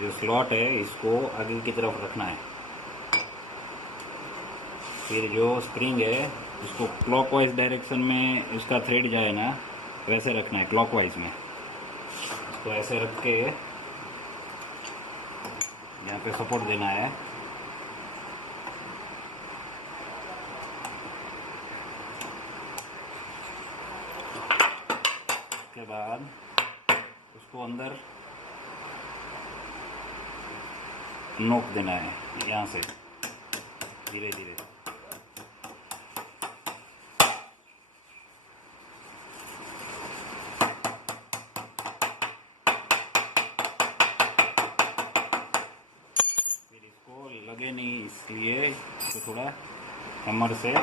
जो स्लॉट है इसको आगे की तरफ रखना है। फिर जो स्प्रिंग है इसको क्लॉकवाइज डायरेक्शन में इसका थ्रेड जाए ना वैसे रखना है, क्लॉकवाइज में। इसको ऐसे रख के यहाँ पे सपोर्ट देना है। उसके बाद उसको अंदर नोक देना है यहाँ से धीरे धीरे। फिर इसको लगे नहीं इसलिए इसको थोड़ा हैमर से